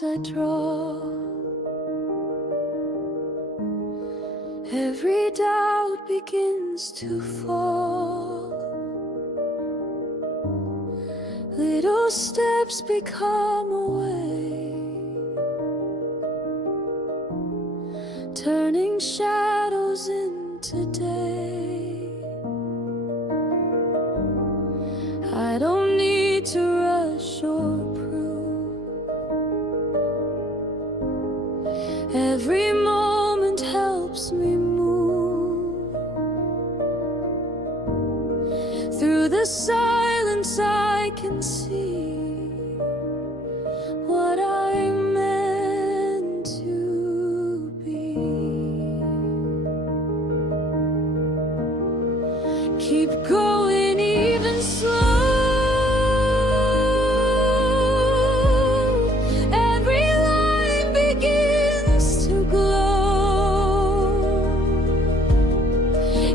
lines I draw, every doubt begins to fall. Little steps become a way, turning shadows into day. I don't need to rush or prove. Every moment helps me move through the silence. I can see what I'm meant to be. Keep going even slow. Every line begins to glow.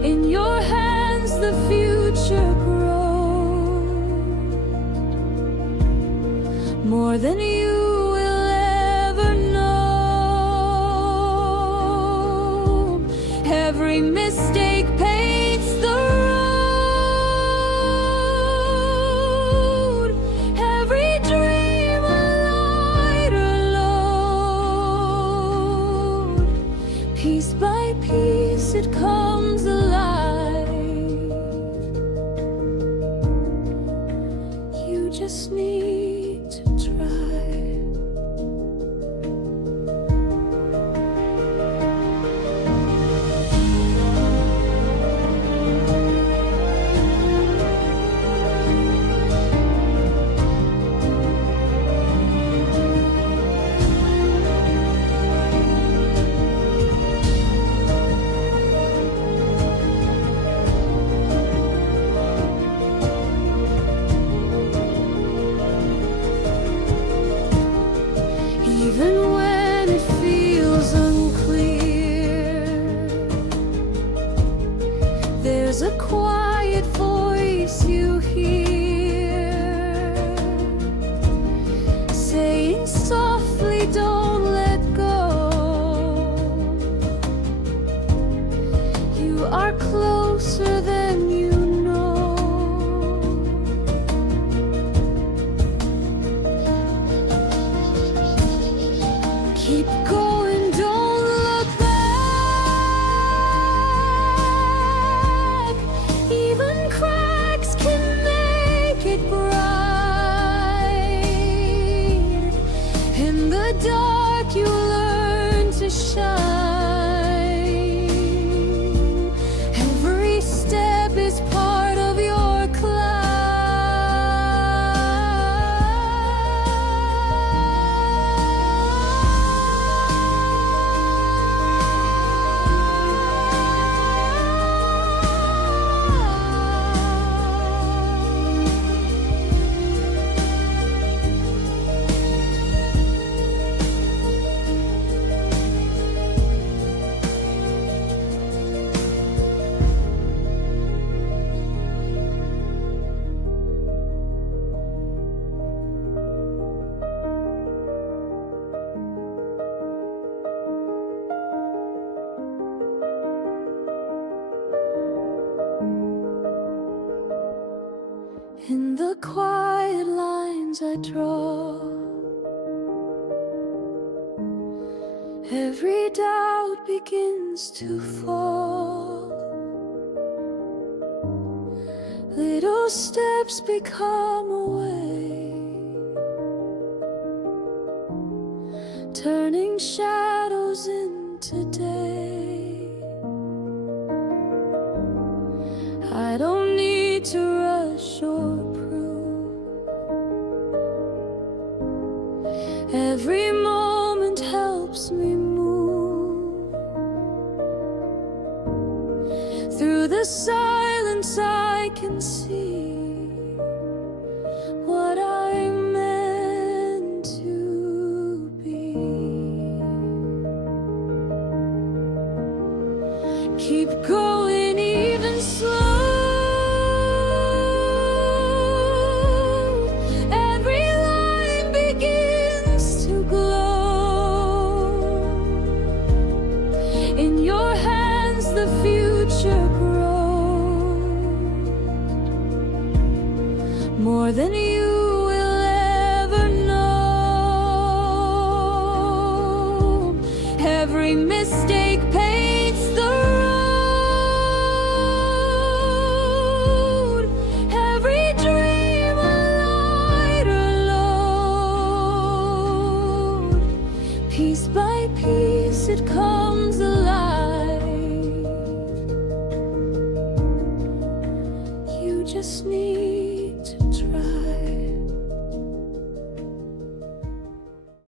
In your hands the future grows, more than you will ever know. Every mistake paints the road, every dream a lighter load. Piece by piece it comes alive. You just need to try. Even when it feels unclear, there's a quiet voice you hear, saying softly, don't let go. You are closer than you know. Keep going, don't look back. Even cracks can make it bright. In the dark you learn to shine. Every step is part of your climb. In the quiet lines I draw, every doubt begins to fall. Little steps become a way, turning shadows into day. I don't need to rush or prove. Every moment helps me move through the silence. I can see what I'm meant to be. Keep going even slow. Every line begins to glow. should come.